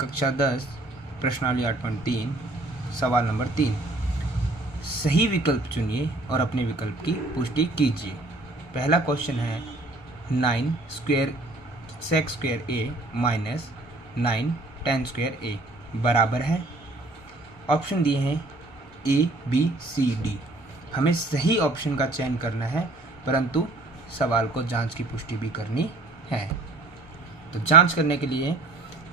कक्षा 10 प्रश्नावली 8.3 सवाल नंबर 3। सही विकल्प चुनिए और अपने विकल्प की पुष्टि कीजिए। पहला क्वेश्चन है 9 स्क्वायर सेक स्क्वायर ए माइनस 9 10 स्क्वायर ए बराबर है। ऑप्शन दिए हैं ए बी सी डी। हमें सही ऑप्शन का चयन करना है, परंतु सवाल को जांच की पुष्टि भी करनी है। तो जांच करने के लिए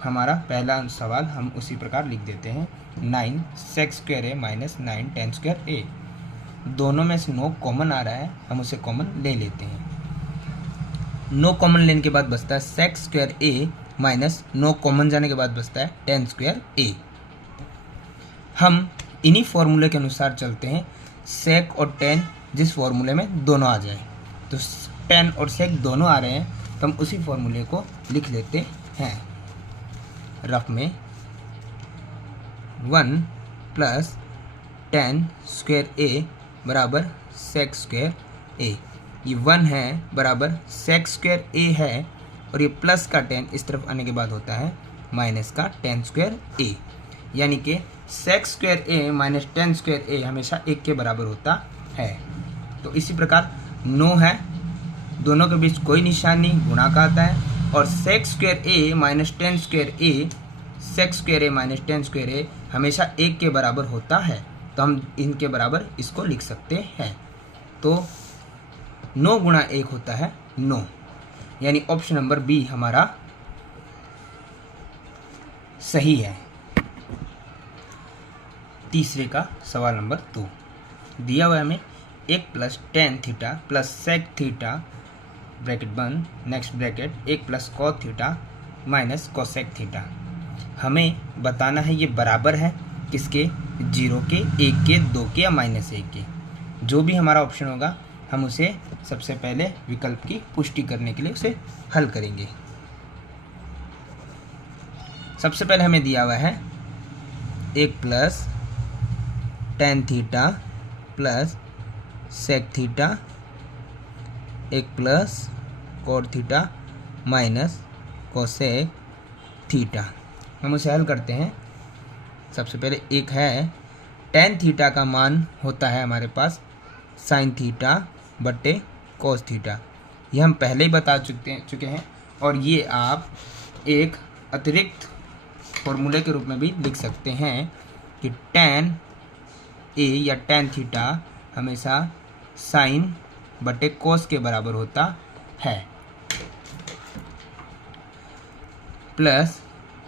हमारा पहला सवाल हम उसी प्रकार लिख देते हैं 9 सेक स्क्वायर ए माइनस 9 10 स्क्वायर ए। दोनों में से 9 कॉमन आ रहा है, हम उसे कॉमन ले लेते हैं। 9 कॉमन लेने के बाद बचता है सेक स्क्वायर ए माइनस 9 कॉमन जाने के बाद बचता है 10 स्क्वायर ए। हम इन्हीं फॉर्मूले के अनुसार चलते हैं। सेक और 10 जिस फॉर्मूले में दोनों आ जाए, तो 10 और सेक दोनों आ रहे हैं, तो हम उसी फॉर्मूले को लिख लेते हैं। रफ में 1 प्लस 10 स्क्वायर ए बराबर सेक स्क्वायर ए। ये 1 है बराबर सेक स्क्वायर ए है, और ये प्लस का 10 इस तरफ आने के बाद होता है माइनस का 10 स्क्वायर ए। यानी कि सेक स्क्वायर ए माइनस 10 स्क्वायर ए हमेशा 1 के बराबर होता है। तो इसी प्रकार 9 है, दोनों के बीच कोई निशान नहीं, गुणा का आता है। और सेक स्क्वायर ए माइनस 10 स्क्वायर ए, सेक स्क्वायर ए माइनस 10 स्क्वायर ए हमेशा 1 के बराबर होता है, तो हम इनके बराबर इसको लिख सकते हैं। तो 9 गुणा 1 होता है 9, यानी ऑप्शन नंबर बी हमारा सही है। तीसरे का सवाल नंबर 2 दिया हुआ है हमें 1 plus tan theta plus sec theta bracket बंद next bracket 1 plus cos theta minus cosec theta. हमें बताना है ये बराबर है किसके, 0 के, 1 के, 2 के या माइनस 1 के। जो भी हमारा ऑप्शन होगा हम उसे सबसे पहले विकल्प की पुष्टि करने के लिए उसे हल करेंगे। सबसे पहले हमें दिया हुआ है 1 plus tan theta plus sec theta 1 plus cot theta minus cosec theta. हम उसे हल करते हैं। सबसे पहले एक है टेन थीटा का मान होता है हमारे पास साइन थीटा बटे कोस थीटा। ये हम पहले ही बता चुके हैं, और ये आप एक अतिरिक्त फॉर्मूले के रूप में भी लिख सकते हैं कि टेन ए या टेन थीटा हमेशा साइन बटे कोस के बराबर होता है। प्लस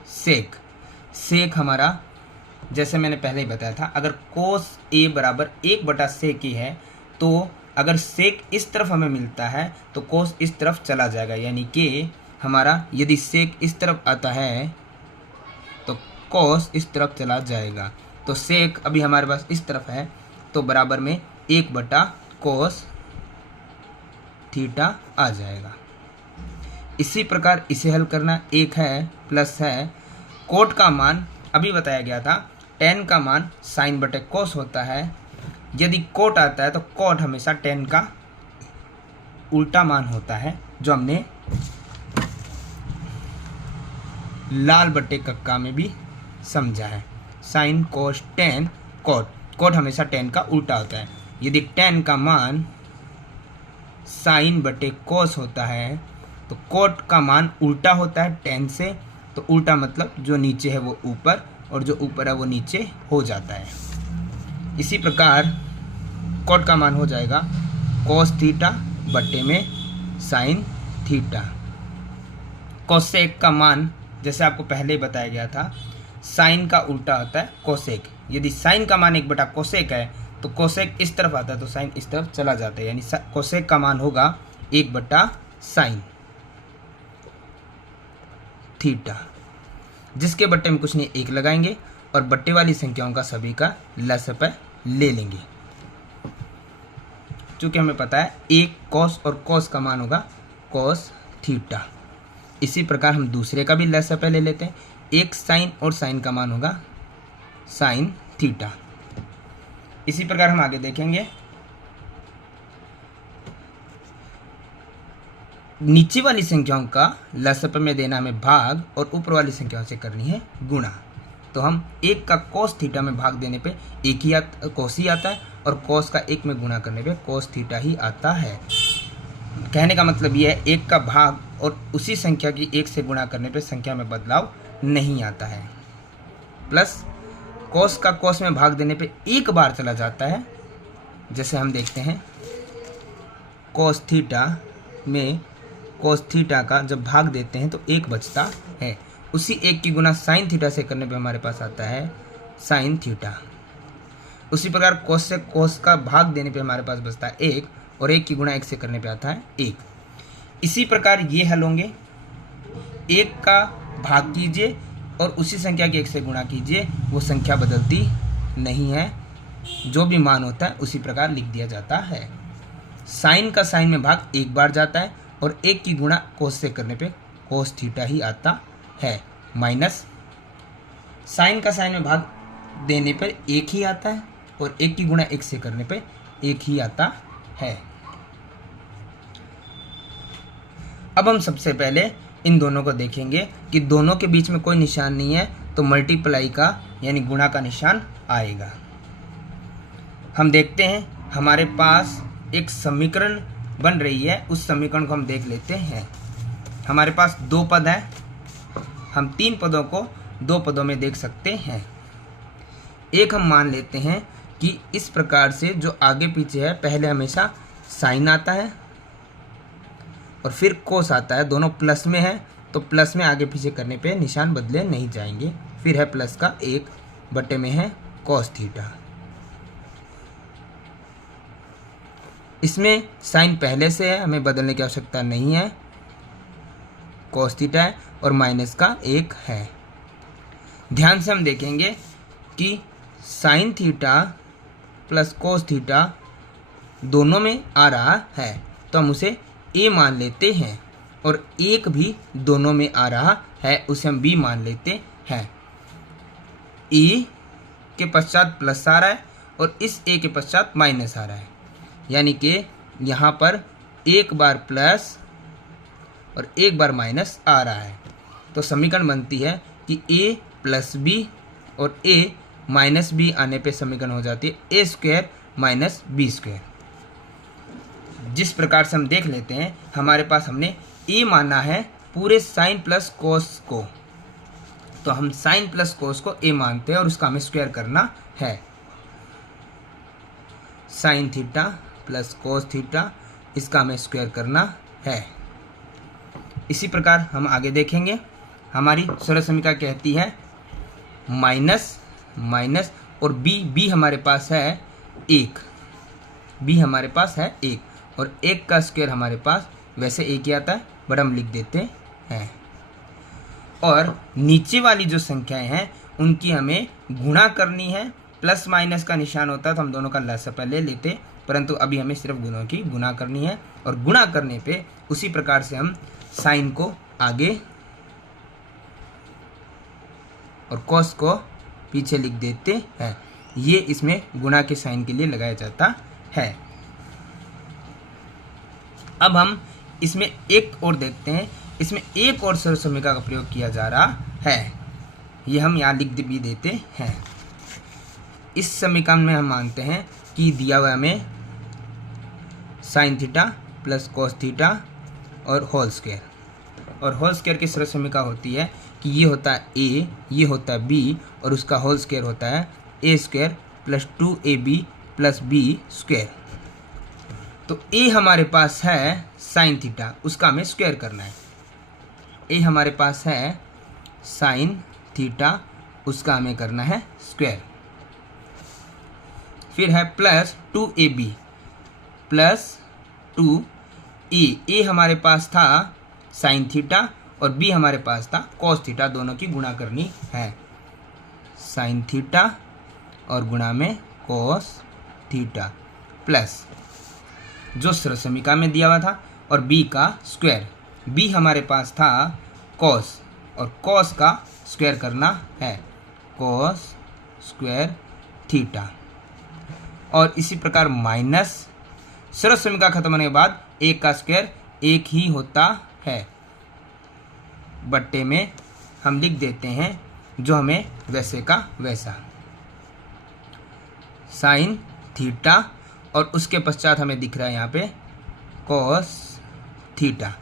सेक, सेक हमारा जैसे मैंने पहले ही बताया था, अगर कोस ए बराबर 1 बटा सेक ही है, तो अगर सेक इस तरफ हमें मिलता है तो कोस इस तरफ चला जाएगा। यानी कि हमारा यदि सेक इस तरफ आता है तो कोस इस तरफ चला जाएगा। तो सेक अभी हमारे पास इस तरफ है, तो बराबर में 1 बटा कोस थीटा आ जाएगा। इसी प्रकार इसे हल करना, एक है प्लस है कोट का मान अभी बताया गया था, टेन का मान साइन बटे कोस होता है। यदि कोट आता है तो कोट हमेशा टेन का उल्टा मान होता है, जो हमने लाल बटे कक्का में भी समझा है। Sine cos tan cot, cot हमेशा टेन का उल्टा होता है। यदि टेन का मान साइन बटे कोस होता है तो कोट का मान उल्टा होता है टेन से, तो उल्टा मतलब जो नीचे है वो ऊपर और जो ऊपर है वो नीचे हो जाता है। इसी प्रकार कोट का मान हो जाएगा कोस थीटा बटे में साइन थीटा। कोसेक का मान जैसे आपको पहले ही बताया गया था, साइन का उल्टा होता है कोसेक। यदि साइन का मान 1 बटा कोसेक है तो कोसेक इस तरफ आता है तो साइन इस तरफ चला जाता है, यानी कोसेक का मान होगा 1 बटा साइन थीटा, जिसके बट्टे में कुछ नहीं 1 लगाएंगे और बट्टे वाली संख्याओं का सभी का लसअ ले लेंगे। चूंकि हमें पता है 1 कॉस और कॉस का मान होगा कॉस थीटा। इसी प्रकार हम दूसरे का भी लसअ ले लेते हैं। 1 साइन और साइन का मान होगा साइन थीटा। इसी प्रकार हम आगे देखेंगे नीचे वाली संख्याओं का लसप में देना हमें भाग और ऊपर वाली संख्याओं से करनी है गुणा। तो हम 1 का cos थीटा में भाग देने पे एक ही cos ही आता है और cos का 1 में गुणा करने पे cos थीटा ही आता है। कहने का मतलब ये है 1 का भाग और उसी संख्या की 1 से गुणा करने पे संख्या में बदलाव नहीं आता है। प्लस cos का cos में भाग देने पे एक बार चला जाता है। जैसे हम देखते हैं cos थीटा में cos थीटा का जब भाग देते हैं तो 1 बचता है। उसी 1 की गुना sin थीटा से करने पे हमारे पास आता है sin थीटा। उसी प्रकार cos से cos का भाग देने पे हमारे पास बचता है 1 और 1 की गुणा 1 से करने पे आता है 1। इसी प्रकार ये हल होंगे, 1 का भाग कीजिए और उसी संख्या के 1 से गुणा कीजिए, वो संख्या बदलती नहीं है, जो भी मान होता है उसी प्रकार लिख दिया जाता है। साइन का साइन में भाग एक बार जाता है और 1 की गुणा कोस से करने पे कोस थीटा ही आता है, माइनस साइन का साइन में भाग देने पर 1 ही आता है और 1 की गुणा 1 से करने पे 1 ही आता है। अब हम सबसे पहले इन दोनों को देखेंगे कि दोनों के बीच में कोई निशान नहीं है तो मल्टीप्लाई का यानी गुणा का निशान आएगा। हम देखते हैं हमारे पास एक समीकरण बन रही है, उस समीकरण को हम देख लेते हैं। हमारे पास 2 पद हैं, हम 3 पदों को 2 पदों में देख सकते हैं। एक हम मान लेते हैं कि इस प्रकार से जो आगे पीछे है, पहले हमेशा साइन आता है और फिर कोस आता है, दोनों प्लस में है तो प्लस में आगे पीछे करने पे निशान बदले नहीं जाएंगे। फिर है प्लस का 1 बटे में है कॉस थीटा। इसमें साइन पहले से है, हमें बदलने की आवश्यकता नहीं है, कॉस थीटा है और माइनस का 1 है। ध्यान से हम देखेंगे कि sine theta plus cos theta दोनों में आ रहा है तो हम उसे a मान लेते हैं और 1 भी दोनों में आ रहा है, उसे हम b मान लेते हैं। a के पश्चात प्लस आ रहा है और इस a के पश्चात माइनस आ रहा है, यानी कि यहाँ पर एक बार प्लस और एक बार माइनस आ रहा है। तो समीकरण बनती है कि a प्लस बी और a माइनस बी आने पे समीकरण हो जाती है a square minus B square. जिस प्रकार से हम देख लेते हैं, हमारे पास हमने a माना है पूरे साइन प्लस कोस को, तो हम साइन प्लस कोस को a मानते हैं और उसका हमें स्क्वायर करना है। Sine theta plus cos theta, इसका हमें स्क्वायर करना है। इसी प्रकार हम आगे देखेंगे, हमारी सरल समीकरण कहती है माइनस माइनस और b हमारे पास है 1, b हमारे पास है 1 और 1 का स्क्वायर हमारे पास वैसे 1 ही आता है, बट हम लिख देते हैं। और नीचे वाली जो संख्याएं हैं उनकी हमें गुणा करनी है। प्लस माइनस का निशान होता है तो हम दोनों का लसा पहले लेते, परंतु अभी हमें सिर्फ गुणों की गुणा करनी है और गुणा करने पे उसी प्रकार से हम साइन को आगे और कॉस को पीछे लिख देते हैं। ये इसमें गुणा के साइन के लिए लगाया जाता है। अब हम इसमें एक और देखते हैं, इसमें एक और सरल समीकरण का प्रयोग किया जा रहा है, ये हम यहाँ लिख भी देते हैं। इस समीकरण में हम मानते हैं कि दिया हुआ हमें sine theta plus cos theta और होल स्क्वायर, और होल स्क्वायर की सरल समीकरण होती है कि ये होता है a, ये होता है b और उसका होल स्क्वायर होता है a square plus 2ab plus b square. तो a हमारे पास है साइन थीटा, उसका हमें स्क्वायर करना है। a हमारे पास है साइन थीटा, उसका हमें करना है स्क्वायर। फिर है प्लस 2ab प्लस 2a हमारे पास था साइन थीटा और b हमारे पास था कॉस थीटा, दोनों की गुणा करनी है। साइन थीटा और गुणा में कॉस थीटा प्लस जो सरल समीकरण में दिया हुआ था और b का स्क्वायर। b हमारे पास था कॉस और कॉस का स्क्वायर करना है, कॉस स्क्वायर थीटा। और इसी प्रकार माइनस सरल समीकरण खत्म होने के बाद 1 का स्क्वायर एक ही होता है। बट्टे में हम लिख देते हैं जो हमें वैसे का वैसा साइन थीटा, और उसके पश्चात हमें दिख रहा है यहाँ पे कॉस थीटा।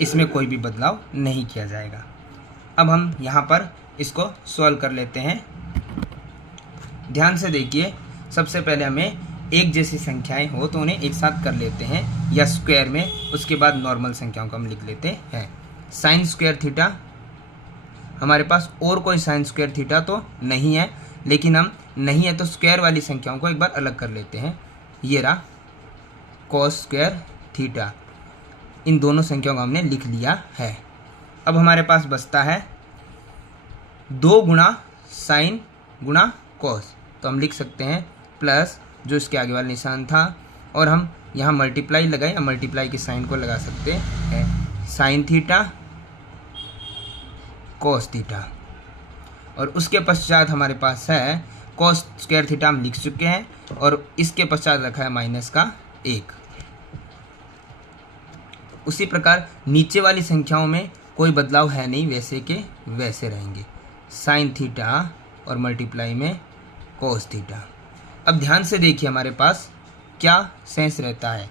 इसमें कोई भी बदलाव नहीं किया जाएगा। अब हम यहाँ पर इसको सॉल्व कर लेते हैं। ध्यान से देखिए, सबसे पहले हमें एक जैसी संख्याएं हो तो उन्हें एक साथ कर लेते हैं या स्क्वायर में, उसके बाद नॉर्मल संख्याओं को हम लिख लेते हैं। साइन स्क्वायर थीटा, हमारे पास और कोई साइन स्क्वायर थीटा तो नहीं है, लेकिन हम नहीं है तो स्क्वायर वाली संख्याओं को एक बार अलग कर लेते हैं। ये रहा कॉस स्क्वायर थीटा, इन दोनों संख्याओं को हमने लिख लिया है। अब हमारे पास बचता है 2 गुणा साइन गुणा कॉस, तो हम लिख सकते हैं प्लस जो इसके आगे वाला निशान था, और हम यहाँ मल्टीप्लाई लगाए, मल्टीप्लाई के साइन को लगा सकते हैं, साइन थीटा कॉस थीटा। और उसके पश्चात हमारे पास है कॉस स्क्वायर थीटा, हम लिख चुके हैं, और इसके पश्चात रखा है माइनस का 1। उसी प्रकार नीचे वाली संख्याओं में कोई बदलाव है नहीं, वैसे के वैसे रहेंगे, साइन थीटा और मल्टीप्लाई में कॉस थीटा। अब ध्यान से देखिए हमारे पास क्या सेंस रहता है।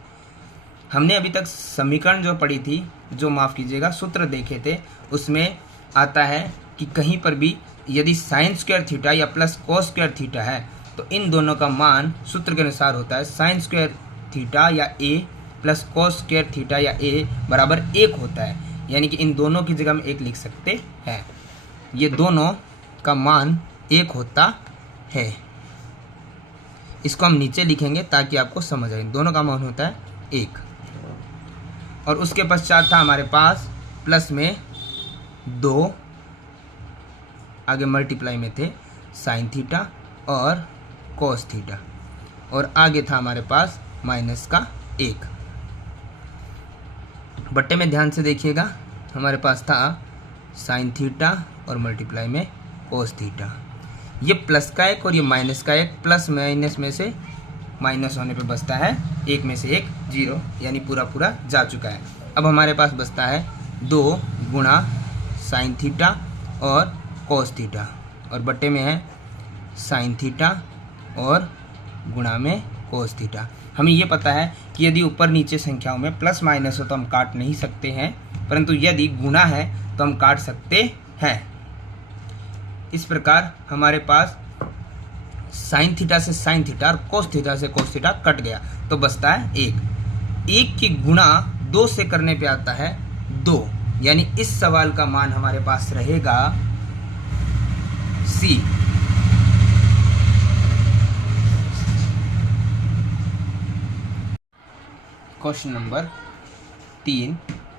हमने अभी तक समीकरण जो पढ़ी थी, जो माफ़ कीजिएगा सूत्र देखे थे, उसमें आता है कि कहीं पर भी यदि साइन स्क्वायर थीटा या प्लस कॉस स्क्वायर थीटा है तो इन दोनों का मान सूत्र के अनुसार होता है साइन स्क्वायर थीटा या ए प्लस कॉस स्क्वायर थीटा या ए बराबर 1 होता है। यानी कि इन दोनों की जगह हम 1 लिख सकते हैं। ये दोनों का मान 1 होता है। इसको हम नीचे लिखेंगे ताकि आपको समझ आए। दोनों का मान होता है 1। और उसके पश्चात था हमारे पास प्लस में 2, आगे मल्टीप्लाई में थे साइन थीटा और कॉस थीटा, और आगे था हमारे पास माइनस का 1। बट्टे में ध्यान से देखिएगा, हमारे पास था साइन थीटा और मल्टीप्लाई में कॉस थीटा। ये प्लस का 1 और ये माइनस का 1, प्लस माइनस में से माइनस होने पे बचता है 1 में से 1 0, यानी पूरा पूरा जा चुका है। अब हमारे पास बचता है 2 गुणा साइन थीटा और कॉस थीटा, और बट्टे में है साइन थीटा और गुणा में कॉस थीटा। हमें ये पता है कि यदि ऊपर नीचे संख्याओं में प्लस माइनस हो तो हम काट नहीं सकते हैं, परंतु यदि गुणा है तो हम काट सकते हैं। इस प्रकार हमारे पास साइन थीटा से साइन थीटा और कोस थीटा से कोस थीटा कट गया, तो बचता है 1। 1 की गुणा 2 से करने पे आता है 2, यानी इस सवाल का मान हमारे पास रहेगा सी। क्वेश्चन नंबर 3,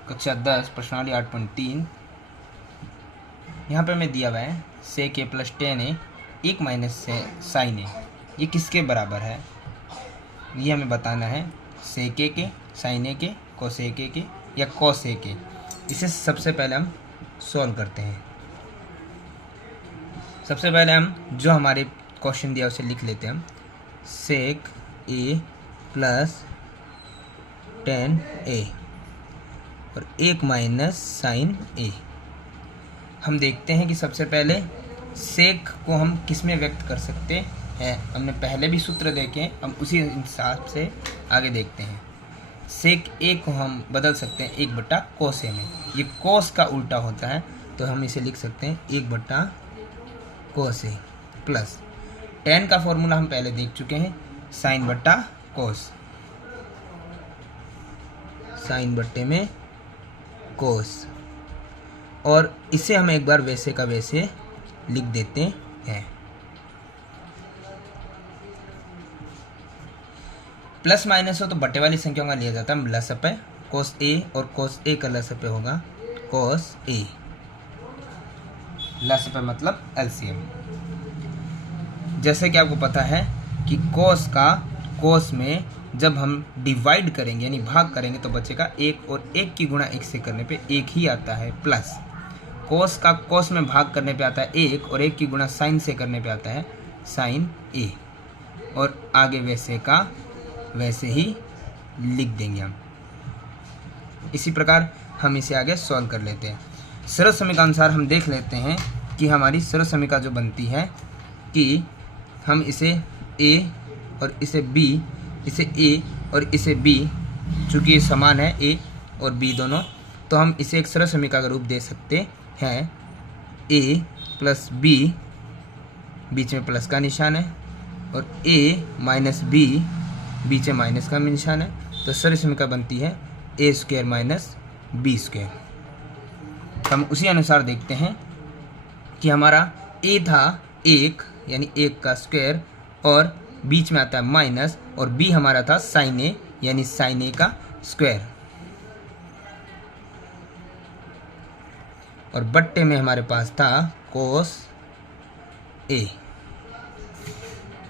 कक्षा 10, प्रश्नावली 8.3। यहाँ पे हमें दिया हुआ है सेक ए प्लस टेन ए 1 माइनस से साइन ए, ये किसके बराबर है ये हमें बताना है। सेक ए के, साइन ए के, कोसेक ए के या कोसेक ए। इसे सबसे पहले हम सॉल्व करते हैं। सबसे पहले हम जो हमारे क्वेश्चन दिया उसे लिख लेते हैं हम। सेक ए प्लस टेन ए और 1 माइनस साइन ए। हम देखते हैं कि सबसे पहले सेक को हम किस में व्यक्त कर सकते हैं। हमने पहले भी सूत्र देखे, हम उसी हिसाब से आगे देखते हैं। सेक ए को हम बदल सकते हैं 1 बटा कोस ए में। ये कोस का उल्टा होता है, तो हम इसे लिख सकते हैं 1 बटा कोस ए प्लस टेन का फॉर्मूला हम पहले देख चुके हैं, साइन बटा कोस, साइन बट्टे में कोस, और इसे हम एक बार वैसे का वैसे लिख देते हैं। प्लस माइनस हो तो बटे वाली संख्याओं का लिया जाता है लसअप, कोस ए और कोस ए का लसअप होगा कोस ए। लसअप मतलब एलसीएम। जैसे कि आपको पता है कि कोस का कोस में जब हम डिवाइड करेंगे यानी भाग करेंगे तो बचेगा 1, और 1 की गुणा 1 से करने पे 1 ही आता है, प्लस कोस का कोस में भाग करने पे आता है 1, और 1 की गुणा साइन से करने पे आता है साइन ए, और आगे वैसे का वैसे ही लिख देंगे हम। इसी प्रकार हम इसे आगे सॉल्व कर लेते हैं। सरल समीकरण अनुसार हम देख लेते हैं कि हमारी सरल समीकरण जो बनती है कि हम इसे a और इसे b, इसे a और इसे b, चूँकि ये समान है a और b दोनों, तो हम इसे एक सरल समीकरण का रूप दे सकते हैं। a प्लस b, बीच में प्लस का निशान है, और a माइनस b, बीच में माइनस का निशान है, तो सरल समीकरण बनती है a square minus b square. हम उसी अनुसार देखते हैं कि हमारा a था 1 यानी 1 का स्क्वायर, और बीच में आता है माइनस, और b हमारा था साइन a यानी साइन a का स्क्वायर, और बट्टे में हमारे पास था कोस a।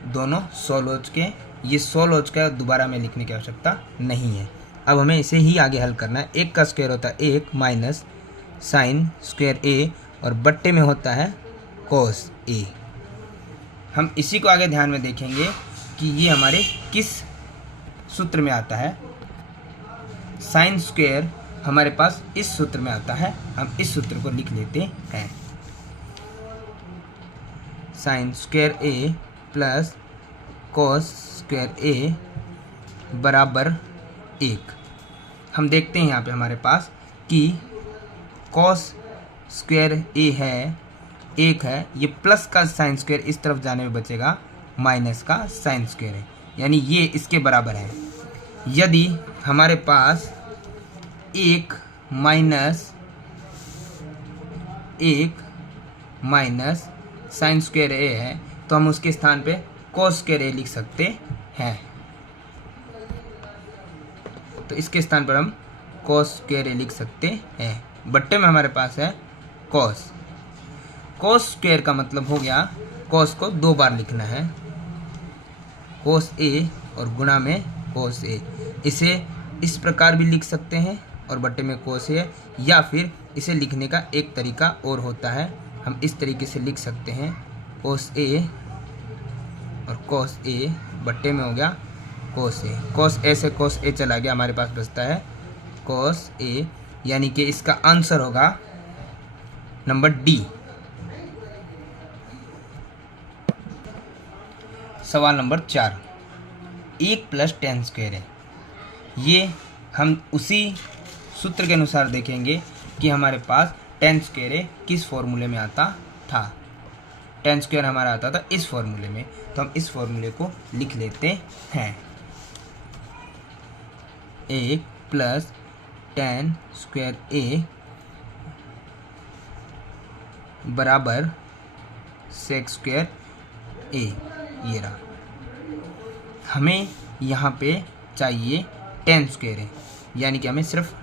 दोनों सॉल्व हो चुके, ये सॉल्व हो चुका है, दोबारा में लिखने की आवश्यकता नहीं है। अब हमें इसे ही आगे हल करना है। 1 का स्क्वायर होता है 1 माइनस साइन स्क्वायर a, और बट्टे में होता है कोस a। हम इसी को आगे ध्यान में देखेंगे कि ये हमारे किस सूत्र में आता है। साइन स्क्वायर हमारे पास इस सूत्र में आता है, हम इस सूत्र को लिख लेते हैं। Sine square a plus cos square a बराबर 1। हम देखते हैं यहाँ पे हमारे पास कि कोस स्क्वायर a है 1 है, ये प्लस का साइन स्क्वायर इस तरफ जाने में बचेगा माइनस का साइन स्क्वायर है, यानी ये इसके बराबर है। यदि हमारे पास 1 माइनस साइन स्क्वायर a है, तो हम उसके स्थान पे कोस स्क्वायर a लिख सकते हैं। तो इसके स्थान पर हम कोस स्क्वायर a लिख सकते हैं। बट्टे में हमारे पास है कोस। कोस स्क्वायर का मतलब हो गया, कोस को 2 बार लिखना है, कोस a और गुणा में कोस a। इसे इस प्रकार भी लिख सकते हैं और बट्टे में कोस a, या फिर इसे लिखने का एक तरीका और होता है, हम इस तरीके से लिख सकते हैं कोस a और कोस a, बट्टे में हो गया कोस a। कोस a से कोस a चला गया, हमारे पास बचता है कोस a, यानी कि इसका आंसर होगा नंबर डी। सवाल नंबर 4, 1 प्लस टेन स्क्वायर है। ये हम उसी सूत्र के अनुसार देखेंगे कि हमारे पास टेन स्क्वायर है किस फॉर्मूले में आता था। टेन स्क्वायर हमारा आता था इस फॉर्मूले में, तो हम इस फॉर्मूले को लिख लेते हैं। 1 प्लस टेन स्क्वायर a बराबर सेक स्क्वायर a। ये रहा, हमें यहाँ पे चाहिए टेन स्क्वायर है, यानी कि हमें सिर्फ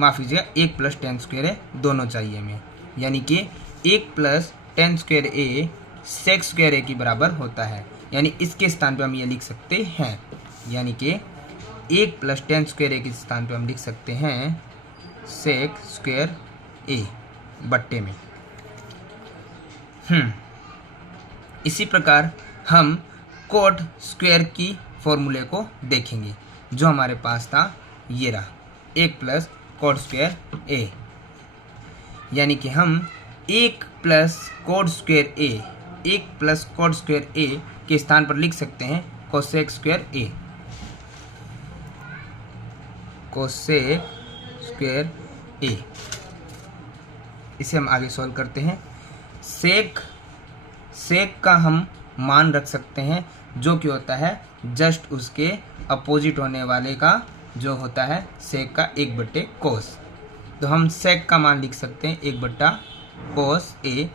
माफ़ कीजिएगा 1 प्लस टेन स्क्वायर है दोनों चाहिए हमें, यानी कि 1 plus tan square a sec square a के बराबर होता है, यानी इसके स्थान पे हम ये लिख सकते हैं, यानी कि 1 प्लस टेन स्क्वायर a के स्थान पे हम लिख सकते हैं सेक स्क्वायर a बट्टे में। इसी प्रकार हम कोट स्क्वायर की फॉर्मूले को देखेंगे, जो हमारे पास था ये रहा 1 प्लस कोट स्क्वायर a, यानी कि हम 1 plus coat square a, 1 plus coat square a के स्थान पर लिख सकते हैं cosec square a, cosec square a। इसे हम आगे सॉल्व करते हैं। सेक का हम मान रख सकते हैं, जो कि होता है जस्ट उसके अपोजिट होने वाले का जो होता है सेक का 1 बट्टे कोस। तो हम सेक का मान लिख सकते हैं 1 बट्टा कोस a,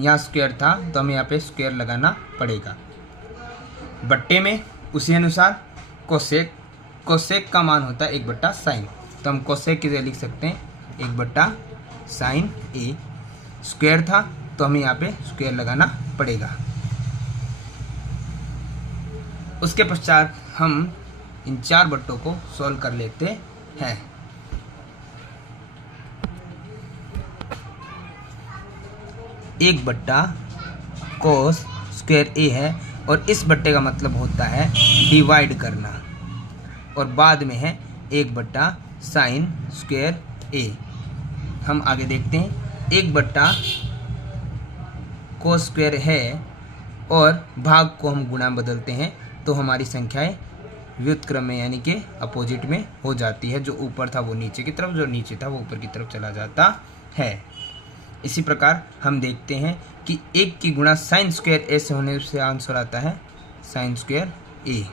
यहाँ स्क्वायर था तो हमें यहाँ पे स्क्वायर लगाना पड़ेगा। बट्टे में उसी अनुसार कोसेक का मान होता है 1 बट्टा साइन, तो हम कोसेक की जगह लिख सकते हैं 1 बट्टा साइन a। स्क्वायर था तो हमें यहाँ पे स्क्वायर लगाना पड़ेगा। उसके पश्चात हम इन 4 बट्टों को सॉल्व कर लेते हैं। एक बट्टा कोस स्क्वायर a है, और इस बट्टे का मतलब होता है डिवाइड करना। और बाद में है 1/sin स्क्वायर a। हम आगे देखते हैं, 1/cos स्क्वायर है और भाग को हम गुणा बदलते हैं तो हमारी संख्याएं व्युत्क्रम में यानी कि अपोजिट में हो जाती है। जो ऊपर था वो नीचे की तरफ, जो नीचे था वो ऊपर की तरफ चला जाता है। इसी प्रकार हम देखते हैं कि 1 की गुणा साइन स्क्वायर ए से होने से आंसर आता है साइन स्क्वायर ए,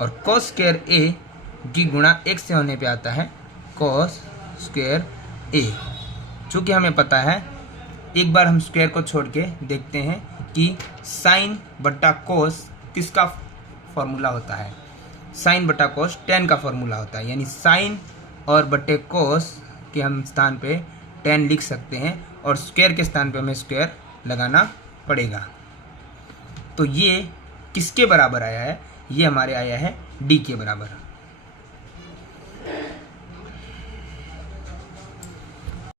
और कॉस स्क्वायर ए की गुणा 1 से होने पे आता है कॉस स्क्वायर ए। चूँकि हमें पता है, एक बार हम स्क्वायर को छोड़ के देखते हैं कि साइन बट्टा कोस किसका फॉर्मूला होता है। साइन बटा कोस tan का फॉर्मूला होता है, यानी साइन और बटे कोस के हम स्थान पे tan लिख सकते हैं और स्क्वायर के स्थान पे हमें स्क्वायर लगाना पड़ेगा। तो ये किसके बराबर आया है? ये हमारे आया है d के बराबर।